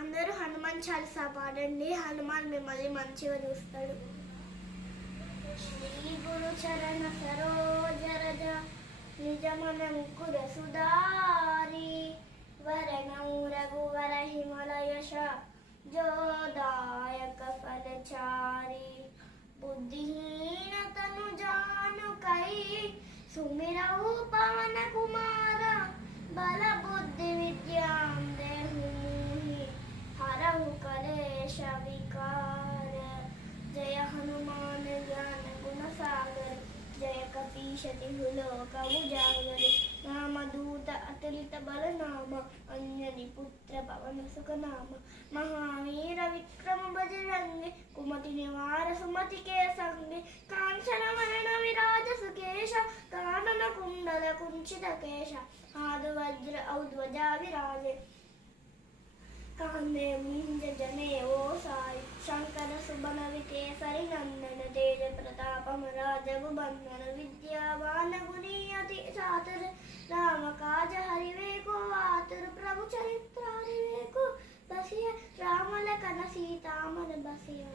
అందరూ హనుమాన్ చాలీసా పాడండి. హనుమాన్ మిమ్మల్ని మంచిగా చూస్తాడు. శ్రీ గురు చరణ సరోజ రజ నిజమన ముకుర సుధారి వరణౌ రఘువర హిమలయశ జోదాయక ఫలచారి బుద్ధిహీనతను జానుకై సుమిరవు పవన కుమార బల బుద్ధి విద్యాం దేహి హరహు కలేశ విकार జయ హనుమాన్ జ్ఞాన గుణ సాగర జయ కపీశతి లోక ఉజాగర నామదూత అతులిత బల నామ అంజని పుత్ర పవన సుఖ నామ మహావీర విక్రమ బజరంగి కుమతి నివార సుమతి కే సంగి కాంచన వరణ విరాజ సుకేశ కానన కుండల కుంచిత కేశ ఆదు వజ్ర ఔధ్వజా విరాజే कांदे मुंज जने ओ साई शंकर सुबन विकेसरि नंदन तेज प्रतापम राजग बंदन विद्यावान गुणी अति चातुर राम काज हरिवे को आतुर प्रभु चरित्र हरिवे को बसिया राम लखन सीता मन बसिया।